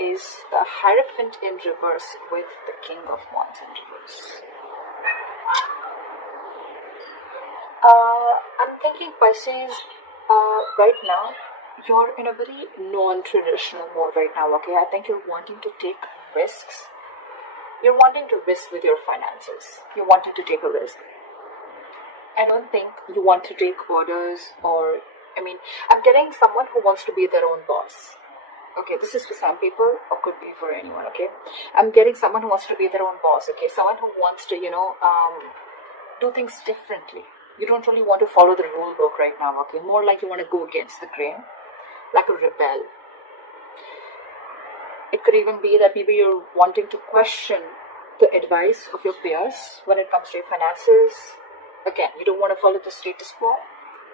is the Hierophant in reverse with the King of Wands in reverse. I'm thinking, Pisces, right now, you're in a very non-traditional mode right now, okay? I think you're wanting to take risks. You're wanting to risk with your finances. You're wanting to take a risk. I don't think you want to take orders I'm getting someone who wants to be their own boss. Okay, this is for some people or could be for anyone, okay? I'm getting someone who wants to be their own boss, okay? Someone who wants to, do things differently. You don't really want to follow the rule book right now, okay? More like you want to go against the grain, like a rebel. It could even be that maybe you're wanting to question the advice of your peers when it comes to your finances. Again, you don't want to follow the status quo.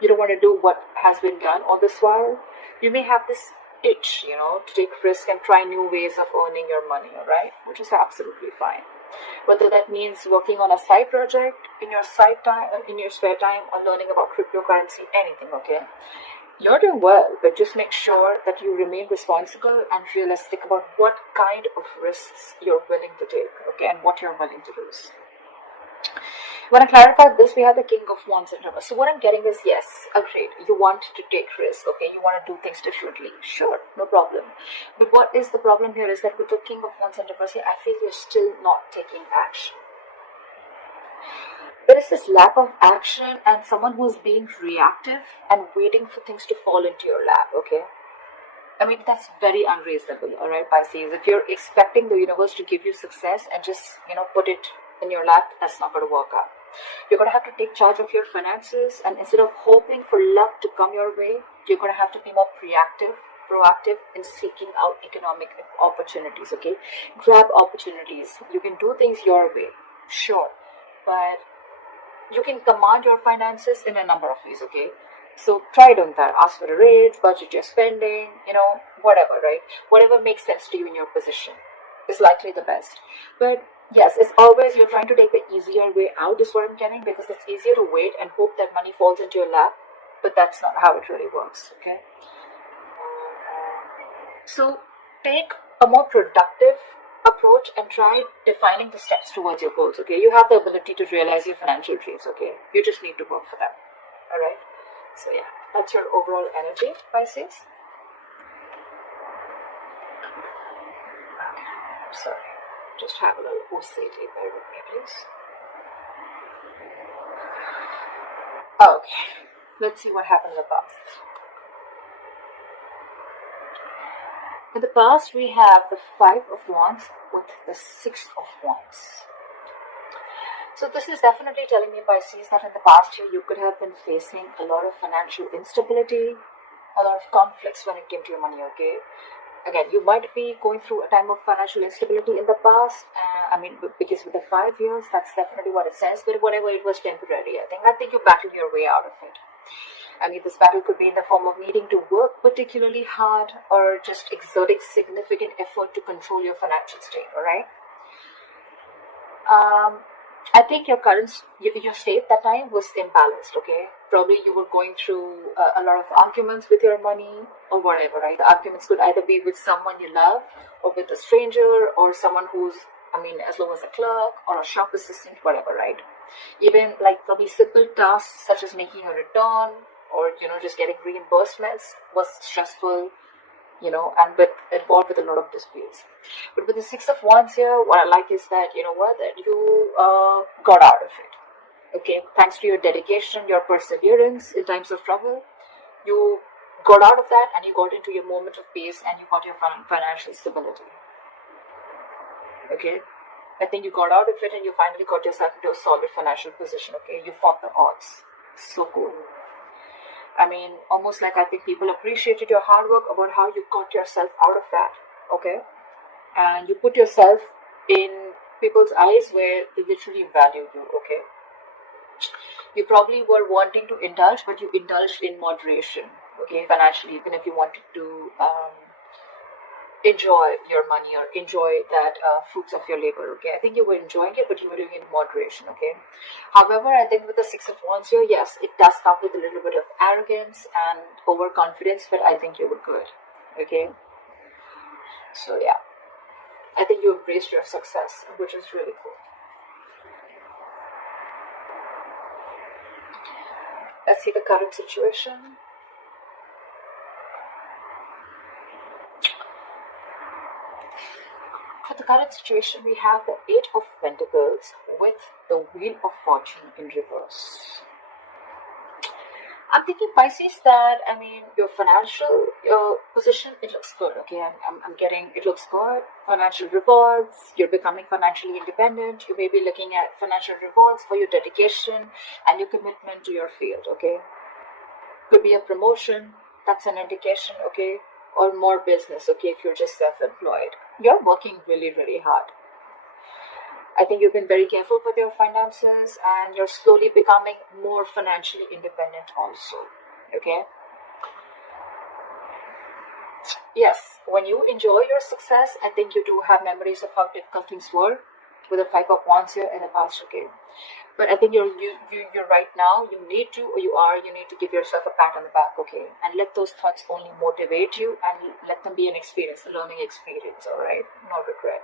You don't want to do what has been done all this while. You may have this itch, to take risk and try new ways of earning your money, alright? Which is absolutely fine. Whether that means working on a side project in your spare time, or learning about cryptocurrency, anything, okay? You're doing well, but just make sure that you remain responsible and realistic about what kind of risks you're willing to take, okay, and what you're willing to lose. When I clarified this, we have the King of Wands in reverse. So what I'm getting is, yes, agreed. You want to take risk, okay? You want to do things differently. Sure, no problem. But what is the problem here is that with the King of Wands in reverse here, I feel you're still not taking action. There is this lack of action and someone who's being reactive and waiting for things to fall into your lap, okay? That's very unreasonable, alright, Pisces. If you're expecting the universe to give you success and just, put it in your lap, that's not going to work out. You're going to have to take charge of your finances, and instead of hoping for luck to come your way, you're going to have to be more proactive in seeking out economic opportunities, okay? Grab opportunities. You can do things your way, sure, but you can command your finances in a number of ways, okay? So try doing that. Ask for a raise, budget your spending, whatever, right? Whatever makes sense to you in your position is likely the best. But yes, it's always you're trying to take the easier way out is what I'm getting, because it's easier to wait and hope that money falls into your lap, but that's not how it really works, okay? So take a more productive approach and try defining the steps towards your goals, okay? You have the ability to realize your financial dreams, okay? You just need to work for them, alright? So yeah, that's your overall energy, Pisces. Okay, sorry. Just have a little OCD, bear with me, please. Okay, let's see what happened in the past. In the past, we have the Five of Wands with the Six of Wands. So this is definitely telling me, Pisces, that in the past year, you could have been facing a lot of financial instability, a lot of conflicts when it came to your money, okay? Again, you might be going through a time of financial instability in the past. Because with the 5 years, that's definitely what it says. But whatever, it was temporary. I think you battled your way out of it. This battle could be in the form of needing to work particularly hard, or just exerting significant effort to control your financial state. All right. I think your state that time was imbalanced, okay? Probably you were going through a lot of arguments with your money or whatever, right? The arguments could either be with someone you love, or with a stranger, or someone who's, as low as a clerk or a shop assistant, whatever, right? Even like probably simple tasks such as making a return or, just getting reimbursements was stressful, and involved with a lot of disputes. But with the Six of Wands here, what I like is that, that you got out of it. Okay, thanks to your dedication, your perseverance in times of trouble, you got out of that and you got into your moment of peace and you got your financial stability. Okay, I think you got out of it and you finally got yourself into a solid financial position. Okay, you fought the odds. So cool. Almost like I think people appreciated your hard work about how you got yourself out of that, okay? And you put yourself in people's eyes where they literally value you, okay? You probably were wanting to indulge, but you indulged in moderation, okay, financially, even if you wanted to enjoy your money or enjoy that fruits of your labor, okay? I think you were enjoying it, but you were doing it in moderation, okay? However, I think with the Six of Wands here, yes, it does come with a little bit of arrogance and overconfidence, but I think you were good, okay? So yeah, I think you embraced your success, which is really cool. Let's see the current situation. For the current situation, we have the Eight of Pentacles with the Wheel of Fortune in reverse. I'm thinking, Pisces, that your financial position, it looks good. Okay, I'm getting, it looks good. Financial rewards, you're becoming financially independent. You may be looking at financial rewards for your dedication and your commitment to your field. Okay, could be a promotion. That's an indication. Okay, or more business. Okay, if you're just self-employed, you're working really, really hard. I think you've been very careful with your finances and you're slowly becoming more financially independent also. Okay? Yes, when you enjoy your success, I think you do have memories of how difficult things were with the Five of Wands here in the past. Okay? But I think you're right now, you need to, or you need to give yourself a pat on the back, okay? And let those thoughts only motivate you and let them be an experience, a learning experience, alright? No regret.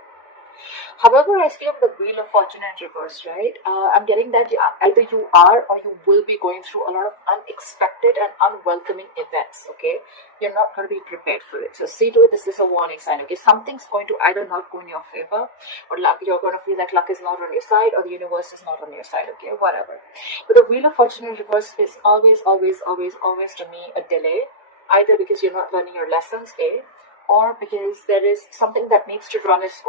However, I see of the Wheel of Fortune in reverse, right? I'm getting that either you are or you will be going through a lot of unexpected and unwelcoming events, okay? You're not going to be prepared for it. So see to it, this is a warning sign, okay? Something's going to either not go in your favor or luck, you're going to feel like luck is not on your side or the universe is not on your side, okay? Whatever. But the Wheel of Fortune in reverse is always to me a delay, either because you're not learning your lessons, A, or because there is something that needs to run its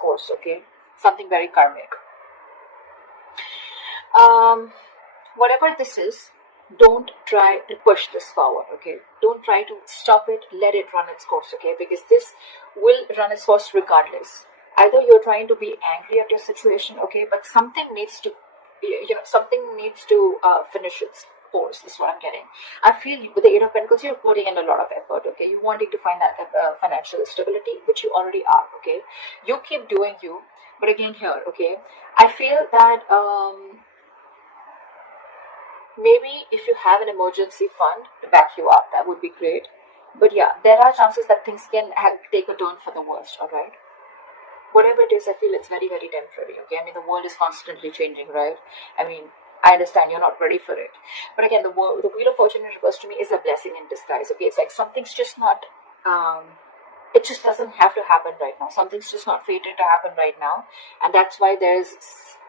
course, okay? Something very karmic. Whatever this is, don't try to push this forward, okay? Don't try to stop it, let it run its course, okay? Because this will run its course regardless. Either you're trying to be angry at your situation, okay? But something needs to, finish its course is what I'm getting. I feel with the Eight of Pentacles, you're putting in a lot of effort, okay? You're wanting to find that financial stability, which you already are, okay? You keep doing you, but again here, okay? I feel that maybe if you have an emergency fund to back you up, that would be great. But yeah, there are chances that things can take a turn for the worst, alright? Whatever it is, I feel it's very, very temporary, okay? The world is constantly changing, right? I understand you're not ready for it. But again, the Wheel of Fortune in reverse to me is a blessing in disguise, okay? It's like something's just not, it just doesn't have to happen right now. Something's just not fated to happen right now. And that's why there's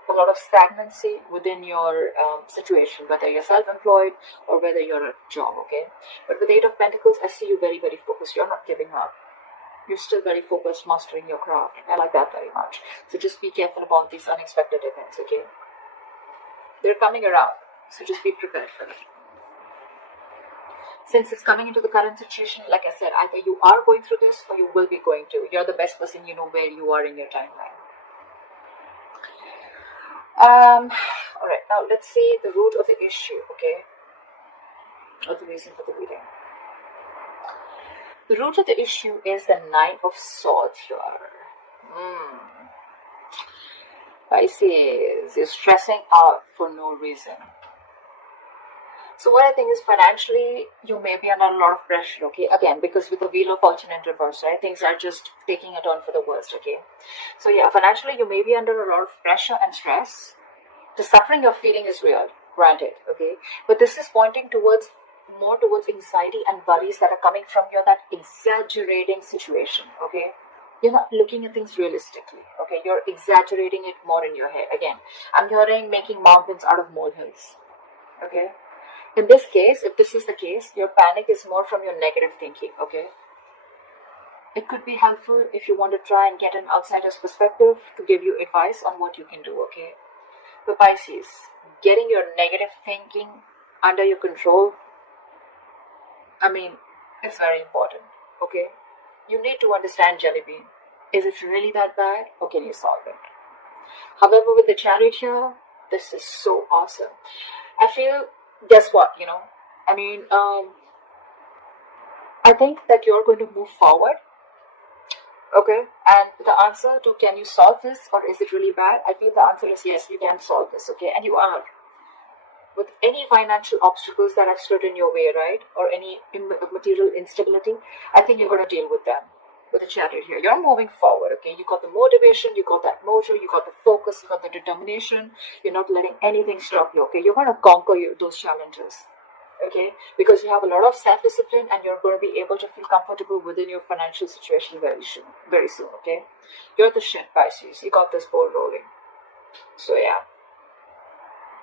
a lot of stagnancy within your situation, whether you're self-employed or whether you're at a job, okay? But with Eight of Pentacles, I see you very, very focused. You're not giving up. You're still very focused mastering your craft. I like that very much. So just be careful about these unexpected events, okay? They're coming around, so just be prepared for it. Since it's coming into the current situation, like I said, either you are going through this or you will be going to. You're the best person, you know where you are in your timeline. Alright, now let's see the root of the issue, okay? Or the reason for the reading. The root of the issue is the Nine of Swords here. Pisces, you're stressing out for no reason. So what I think is financially, you may be under a lot of pressure, okay? Again, because with the Wheel of Fortune in reverse, right? Things are just taking a turn for the worst, okay? So yeah, financially, you may be under a lot of pressure and stress. The suffering you're feeling is real, granted, okay? But this is pointing more towards anxiety and worries that are coming from that exaggerating situation, okay? You're not looking at things realistically, okay? You're exaggerating it more in your head. Again, I'm hearing making mountains out of molehills, okay? In this case, if this is the case, your panic is more from your negative thinking, okay? It could be helpful if you want to try and get an outsider's perspective to give you advice on what you can do, okay? For Pisces, getting your negative thinking under your control, it's very important, okay? You need to understand, Jelly Bean. Is it really that bad, or can you solve it? However, with the Chariot here, this is so awesome. I feel, guess what, I think that you're going to move forward, okay? And the answer to can you solve this, or is it really bad? I feel the answer is yes, you can solve this, okay? And you are. With any financial obstacles that have stood in your way, right? Or any material instability, I think you're going to deal with them. with the Chariot here. You're moving forward, okay? You got the motivation, you got that mojo, you got the focus, you got the determination. You're not letting anything stop you, okay? You're going to conquer those challenges, okay? Because you have a lot of self-discipline and you're going to be able to feel comfortable within your financial situation very soon, okay? You're the shit, Pisces. You got this ball rolling. So yeah,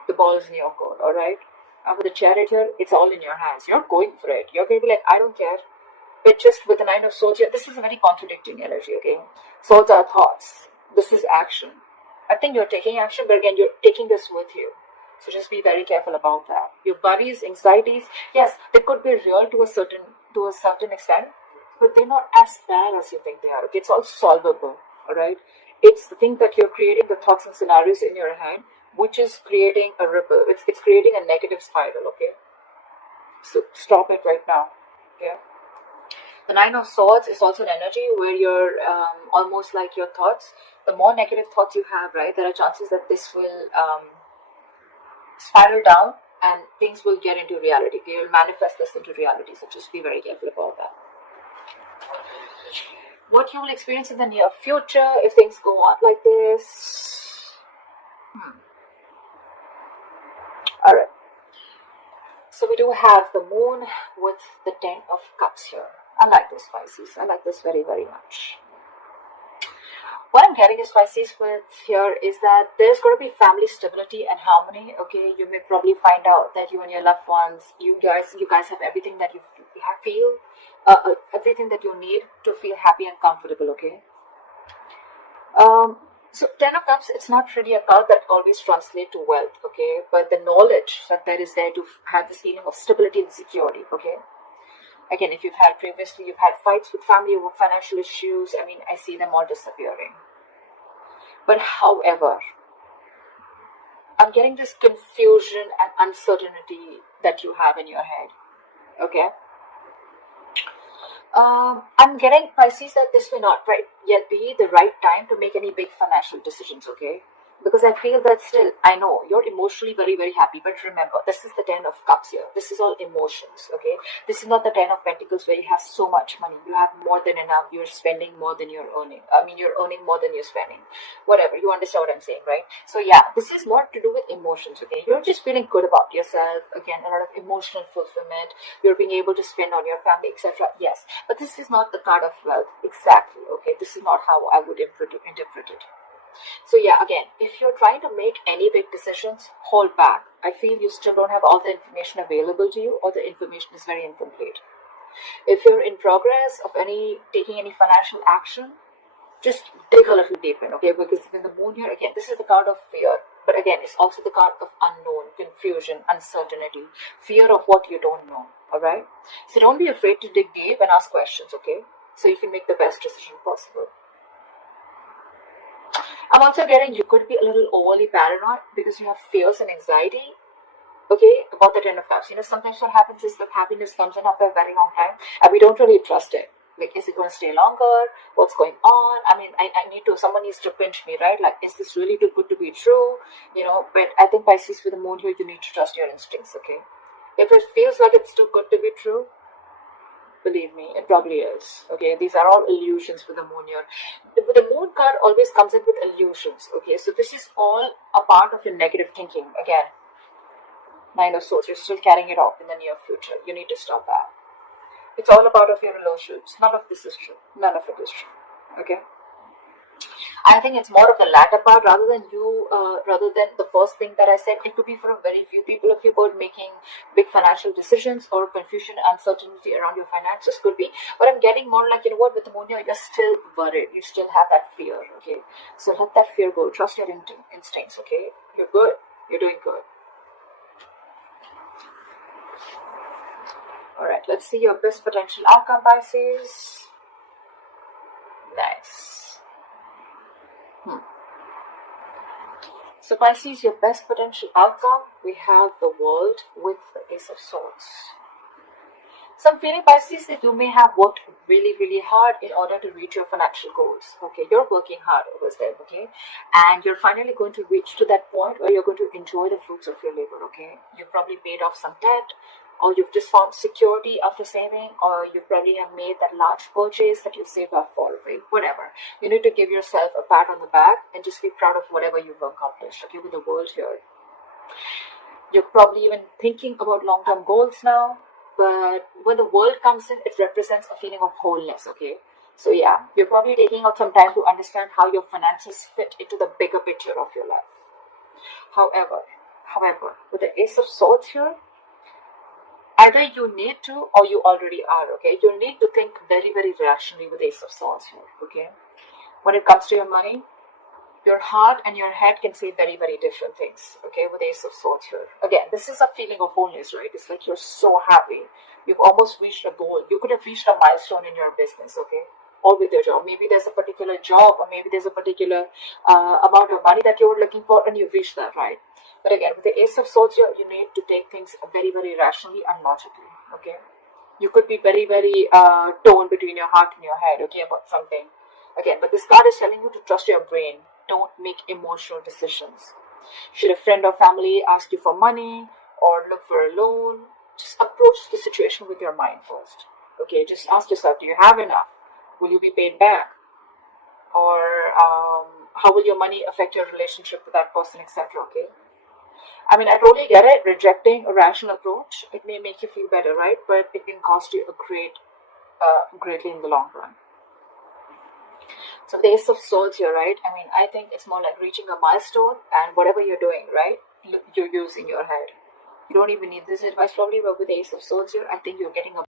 the ball is in your court, alright? And with the Chariot here, it's all in your hands. You're going for it. You're going to be like, I don't care. But just with the Nine of Swords here, this is a very contradicting energy, okay? Swords are thoughts. This is action. I think you're taking action, but again, you're taking this with you. So just be very careful about that. Your worries, anxieties, yes, they could be real to a certain extent, but they're not as bad as you think they are, okay? It's all solvable, alright? It's the thing that you're creating the thoughts and scenarios in your head, which is creating a ripple. It's creating a negative spiral, okay? So stop it right now, okay? The Nine of Swords is also an energy where you're almost like your thoughts. The more negative thoughts you have, right, there are chances that this will spiral down and things will get into reality. You will manifest this into reality. So just be very careful about that. What you will experience in the near future if things go on like this. Alright. So we do have the Moon with the Ten of Cups here. I like this, Pisces. I like this very, very much. What I'm getting is, Pisces, with here is that there's going to be family stability and harmony. Okay, you may probably find out that you and your loved ones, you guys have everything that you feel, everything that you need to feel happy and comfortable. Okay. So Ten of Cups, it's not really a card that always translates to wealth. Okay, but the knowledge that there is there to have this feeling of stability and security. Okay. Again, if you've had fights with family over financial issues, I mean, I see them all disappearing. But however, I'm getting this confusion and uncertainty that you have in your head. Okay? I'm getting, Pisces, that this may not yet be the right time to make any big financial decisions, okay? Because I feel that still, I know, you're emotionally very, very happy. But remember, this is the Ten of Cups here. This is all emotions, okay? This is not the Ten of Pentacles where you have so much money. You have more than enough. You're spending more than you're earning. I mean, you're earning more than you're spending. Whatever, you understand what I'm saying, right? So yeah, this is more to do with emotions, okay? You're just feeling good about yourself. Again, a lot of emotional fulfillment. You're being able to spend on your family, etc. Yes, but this is not the card of wealth. Exactly, okay? This is not how I would interpret it. So yeah, again, if you're trying to make any big decisions, hold back. I feel you still don't have all the information available to you, or the information is very incomplete. If you're in progress of taking any financial action, just dig a little deep in, okay? Because in the Moon here, again, this is the card of fear. But again, it's also the card of unknown, confusion, uncertainty, fear of what you don't know, alright? So don't be afraid to dig deep and ask questions, okay? So you can make the best decision possible. I'm also getting you could be a little overly paranoid because you have fears and anxiety, okay, about the Ten of Cups. You know, sometimes what happens is that happiness comes in after a very long time and we don't really trust it. Like, is it going to stay longer? What's going on? I mean, someone needs to pinch me, right? Like, is this really too good to be true? You know, but I think Pisces with the Moon here, you need to trust your instincts, okay? If it feels like it's too good to be true, believe me, it probably is. Okay, these are all illusions with the Moon here. The Moon card always comes in with illusions. Okay, so this is all a part of your negative thinking. Again, Nine of Swords, you're still carrying it off in the near future. You need to stop that. It's all about of your illusions. None of this is true. None of it is true. Okay. I think it's more of the latter part rather than the first thing that I said. It could be for a very few people if you're both making big financial decisions, or confusion, uncertainty around your finances could be. But I'm getting more like, you know what, with the Moon here, you're still worried. You still have that fear, okay? So let that fear go. Trust your instincts, okay? You're good. You're doing good. Alright, let's see your best potential outcome, Pisces. Nice. So Pisces, your best potential outcome, we have the World with the Ace of Swords. So I'm feeling, Pisces, that you may have worked really, really hard in order to reach your financial goals. Okay, you're working hard over there, okay? And you're finally going to reach to that point where you're going to enjoy the fruits of your labor, okay? You probably paid off some debt, or you've just found security after saving, or you probably have made that large purchase that you saved up for, right? Whatever. You need to give yourself a pat on the back and just be proud of whatever you've accomplished, okay, with the world here. You're probably even thinking about long-term goals now, but when the world comes in, it represents a feeling of wholeness, okay? So yeah, you're probably taking out some time to understand how your finances fit into the bigger picture of your life. However, with the Ace of Swords here, either you need to or you already are, okay? You need to think very, very rationally with Ace of Swords here, okay? When it comes to your money, your heart and your head can say very, very different things, okay, with Ace of Swords here. Again, this is a feeling of wholeness, right? It's like you're so happy. You've almost reached a goal. You could have reached a milestone in your business, okay? Or with your job. Maybe there's a particular job, or maybe there's a particular amount of money that you were looking for and you've reached that, right? But again, with the Ace of Swords here, you need to take things very, very rationally and logically, okay? You could be very, very torn between your heart and your head, okay, about something. Again, but this card is telling you to trust your brain. Don't make emotional decisions. Should a friend or family ask you for money or look for a loan, just approach the situation with your mind first. Okay, just ask yourself, do you have enough? Will you be paid back? Or how will your money affect your relationship with that person, etc. Okay. I mean, I totally get it. Rejecting a rational approach, it may make you feel better, right? But it can cost you greatly in the long run. So the Ace of Swords here, right? I mean, I think it's more like reaching a milestone, and whatever you're doing, right, you're using your head. You don't even need this advice probably, but with the Ace of Swords here, I think you're getting a